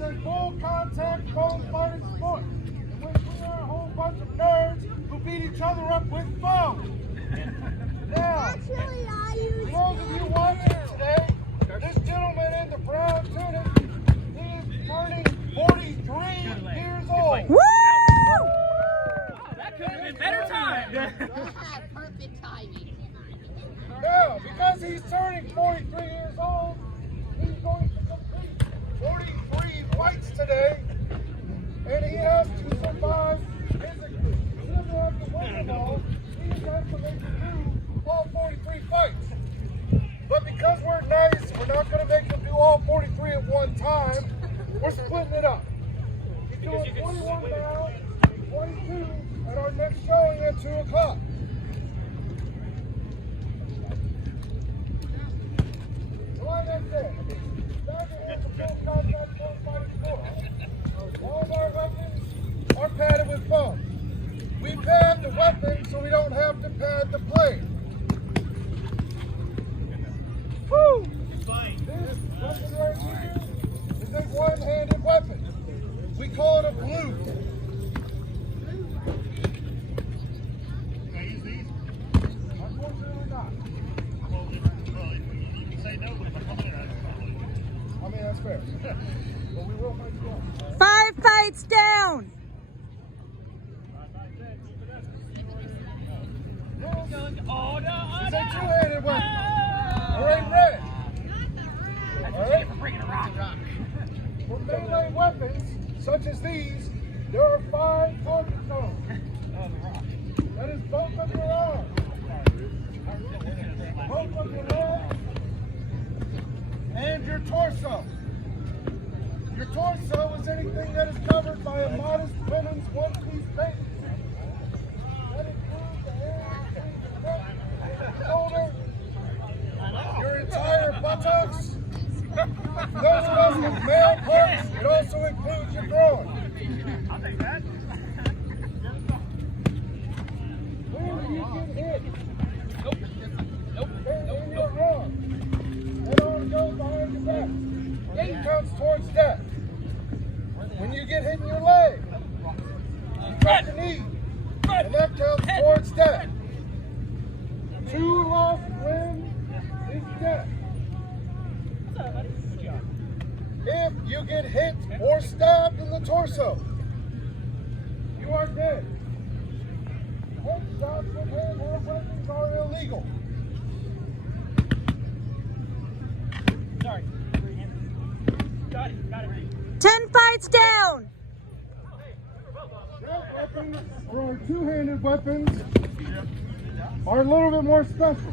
is a full contact foam fighting sport in which we are a whole bunch of nerds who beat each other up with foam. Now, for those of you watching today, this gentleman in the brown tunic, he is turning 43 years old. Woo! That could have been better time. Perfect timing. Now, because he's turning 43 years old, he's going to complete 43 fights today, and he has to survive physically. He doesn't have to win them all. He just has to make it through all 43 fights. But because we're nice, we're not going to make him do all 43 at one time. We're splitting it up. He's doing 21 now, 22 at our next showing at 2 o'clock. Like I said, all of our weapons are padded with foam. We pad the weapon so we don't have to pad the blade. Woo! This weapon right here is a one-handed weapon. We call it a blue. Unfortunately not. I mean, that's fair. But we will fight you out. 5 fights down. It's a two-handed weapon. All right, red. All right. For melee weapons, such as these, there are 5 target zones. That is both of your arms, both of your legs, and your torso. Your torso is anything that is covered by a modest women's one-piece bathing suit. That includes the hair, the neck, the shoulder, your entire buttocks. Those of us with male parts, it also includes your groin. I'll take that. When you get hit, in your arm, that arm goes behind your back. It counts towards death. When you get hit in your leg, you cut the knee, and that counts towards death. 2 lost limbs is death. If you get hit or stabbed in the torso, you are dead. Headshots with handheld weapons are illegal. Sorry. Got it. 10 fights down. That weapons, or our two-handed weapons, are a little bit more special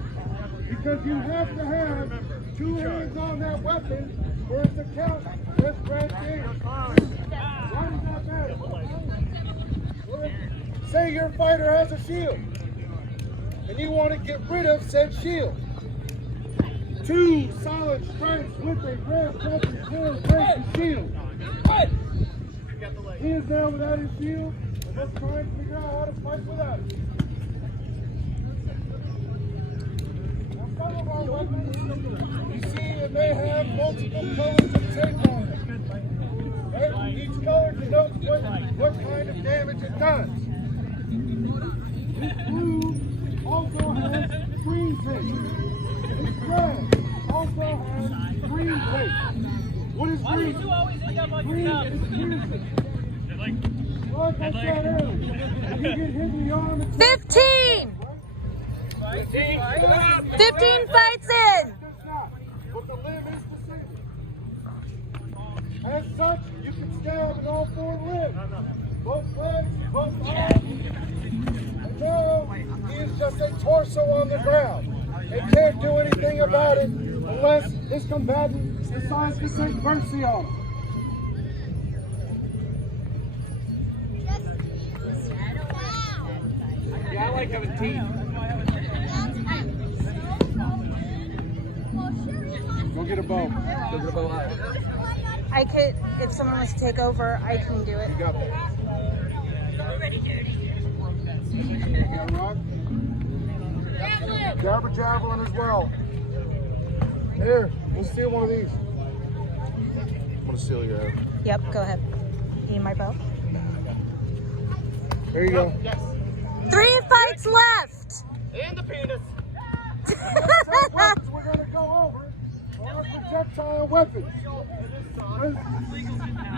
because you have to have 2 hands on that weapon for it to count as grand damage. Why does that matter? Well, say your fighter has a shield and you want to get rid of said shield. 2 solid strikes with a red jumping clear break the shield. He is now without his shield, and let's try and figure out how to fight without it. Now, some of our weapons, you see, it may have multiple colors of tape on it. Right? Each color denotes what kind of damage it does. This blue also has green tape. This red also has green tape. What is green? Green is piercing. Like I said earlier, if you get hit in the arm, it's 15. 15 fights in. but the limb is disabled. As such, you can stab in all 4 limbs. Both legs, both arms. And now, he is just a torso on the ground and can't do anything about it unless this combatant decides to take mercy on him. Yeah, I like having teeth. Go get a bow. Go get a bow out. I could, if someone was to take over, I can do it. You got that. You got a rock? Grab a javelin as well. Here, let's steal one of these. I'm to seal your head. Yep, go ahead. You need my bow? There you go. 3 fights left! And the penis. Next weapons we're going to go over are projectile weapons.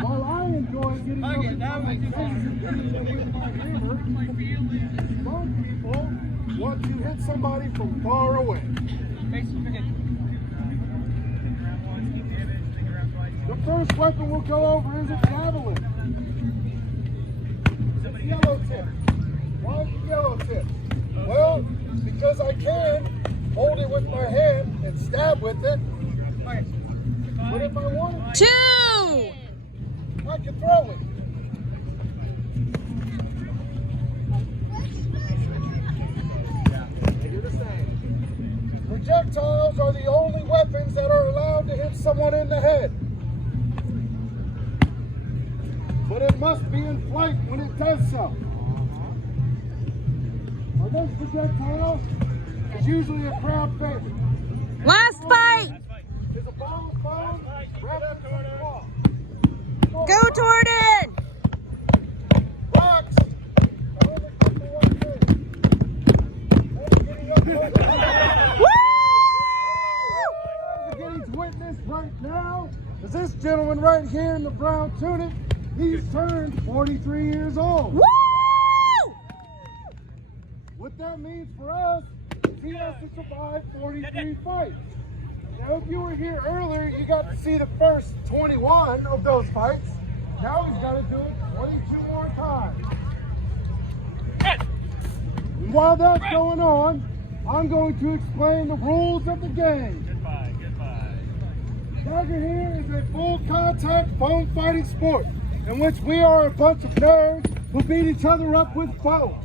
While I enjoy getting up in my face and hitting them with my hammer, some people want to hit somebody from far away. The first weapon we'll go over is a javelin. It's yellow tip. Why is it yellow tip? Well, because I can hold it with my hand and stab with it. But if I wanted to, 2! I can throw it. Projectiles are the only weapons that are allowed to hit someone in the head. But it must be in flight when it does so. Are those projectiles? It's usually a crowd favorite. Last fight! Is a ball of foam wrapped in some cloth. Go, Jordan! Rocks! I only come for one thing. I'm getting up close. Woo! We're getting to witness right now is this gentleman right here in the brown tunic. He's turned 43 years old. Woo! What that means for us is he has to survive 43 fights. Now, if you were here earlier, you got to see the first 21 of those fights. Now he's got to do it 22 more times. And while that's going on, I'm going to explain the rules of the game. Dagger here is a full contact foam fighting sport in which we are a bunch of nerds who beat each other up with foam.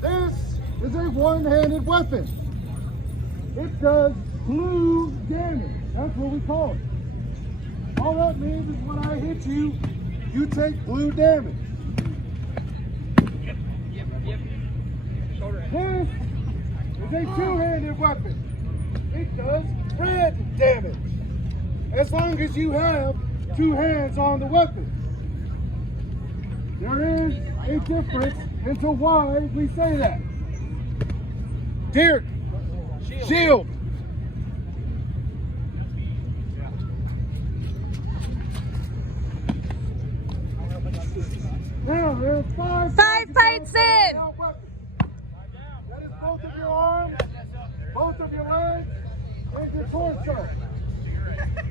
This is a one-handed weapon. It does blue damage. That's what we call it. All that means is when I hit you, you take blue damage. This is a two-handed weapon. It does red damage. As long as you have two hands on the weapon. There is a difference into why we say that. Deer, shield. Now there are 5 fights in. That is both of your arms, both of your legs, and your torso.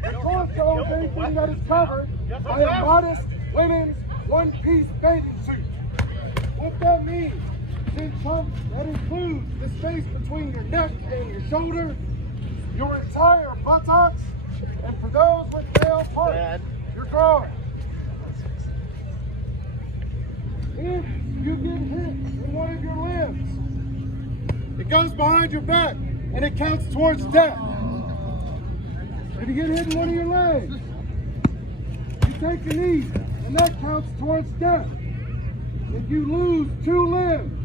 The torso is anything that is covered by a modest women's one-piece bathing suit. What that means is that includes the space between your neck and your shoulder, your entire buttocks, and for those with male parts, your groin. If you get hit in one of your limbs, it goes behind your back and it counts towards death. If you get hit in one of your legs, you take a knee and that counts towards death. If you lose 2 limbs,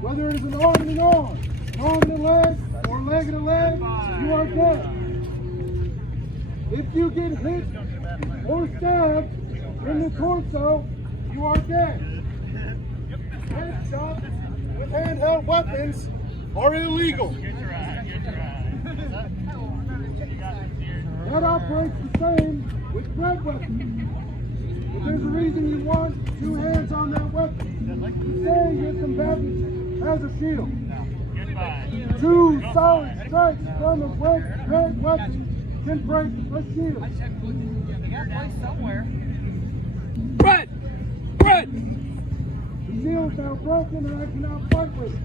whether it is an arm and an arm and a leg, or a leg and a leg, you are dead. If you get hit or stabbed in the torso, you are dead. Headshots with handheld weapons are illegal. That operates the same with red weapons. If there's a reason you want 2 hands on that weapon, say your combatant has a shield. 2 solid strikes from a red weapon can break a shield. Red! Red! The shield is now broken and I cannot fight with it.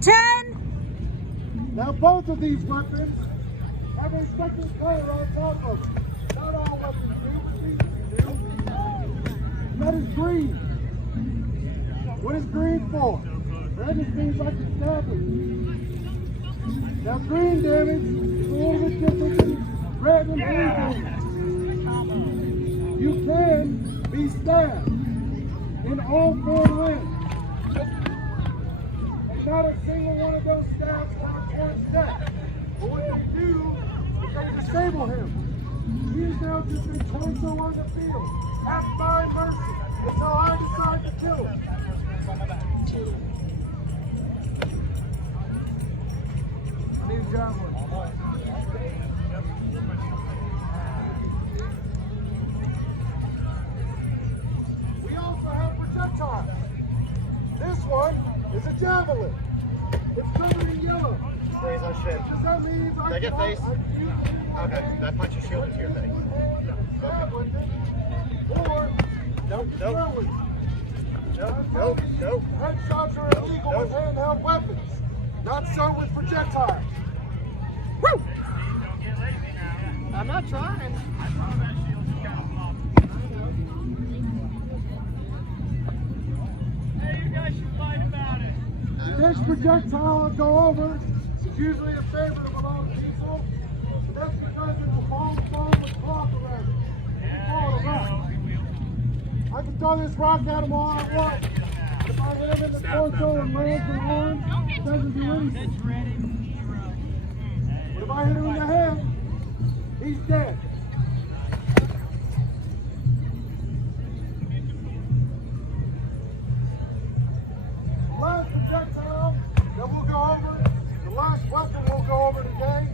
10! Now both of these weapons have a second color on top of them. Not all weapons do, but these do. And that is green. What is green for? Red is things like establishment. Now green damage is a little bit different than red and blue damage. You can be stabbed in all 4 limbs. And not a single one of those stabs counts towards death. But what they do is they disable him. He is now just a torso on the field, at my mercy, until I decide to kill him. I need a javelin. We also have projectiles. This one is a javelin. It's covered in yellow. Freeze on shit. Does that mean Did I get face? Okay, that punches shield into your face. Or Nope, nope. Nope, nope. headshots are illegal with handheld weapons, not so with projectiles. I'm not trying. This projectile will go over. It's usually a favorite of a lot of people. But that's because it's a long foam with cloth around it. It's falling around. I can throw this rock at him all I want. If I hit him in the torso and legs and arms, it doesn't do anything. But if I hit him in the head, he's dead. Last projectile that we'll go over, the last weapon we'll go over today,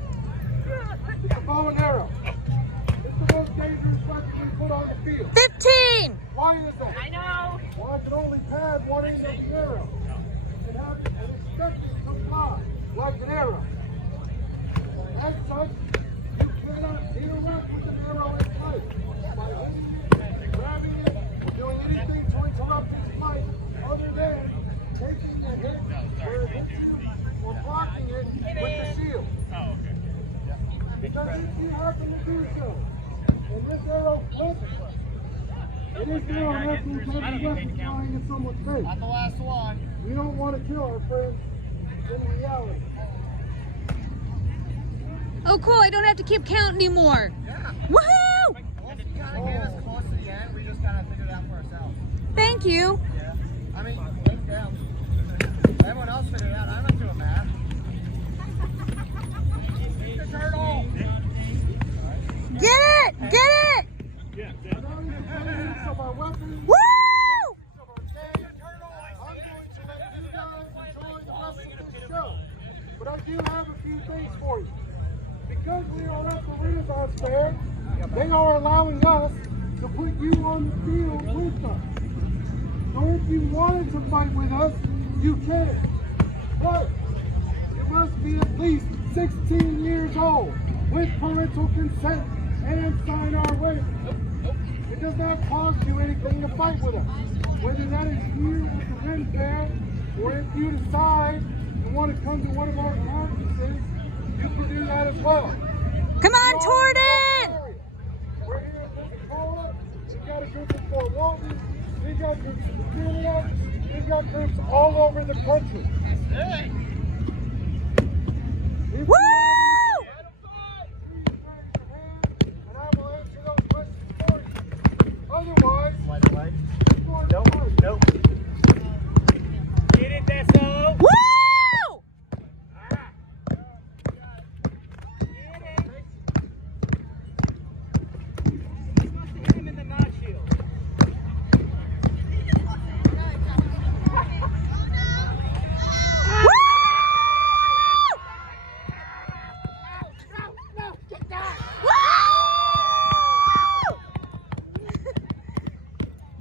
is the bow and arrow. It's the most dangerous weapon we put on the field. 15! Why is that? I know. Well, I can only pad one end of the arrow and expect it to fly like an arrow. As such, you cannot interact with an arrow in flight by hitting it, grabbing it, or doing anything to interrupt its flight other than taking the hit where it hits you or blocking it with the shield. Because if you happen to do so, and this arrow flips, it is now an excellent type of weapon flying in someone's face. I'm the last one. We don't want to kill our friends in reality. Oh, cool. I don't have to keep count anymore. Yeah. Woohoo! Well, if you kind of get us close to the end, we just kind of figured it out for ourselves. Thank you. Yeah. I mean, thanks them. Everyone else figured it out. I'm not doing math. The turtle. Get it! Get it! Now you can use of our weapons, Woo! of our game. I'm going to let you guys enjoy the rest of this show. But I do have a few things for you. Because we are at the Renaissance Fair, they are allowing us to put you on the field with us. So if you wanted to fight with us, you can. But you must be at least 16 years old with parental consent and sign our waiver. It does not cost you anything to fight with us. Whether that is here at the Ren Fair, or if you decide you want to come to one of our conferences, you can do that as well. Come on, Torden! We're here at Pensacola. We've got a group in Fort Walton. We've got groups in Virginia. We've got groups all over the country. If Woo! you have any questions, please raise your hand, and I will answer those questions for you. Otherwise, Light away. it's going to Nope, fight. nope. Get it, Deso. Woo! Hit him in the notch shield.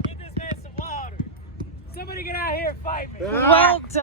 Get this man some water. Somebody get out here and fight me. Well done.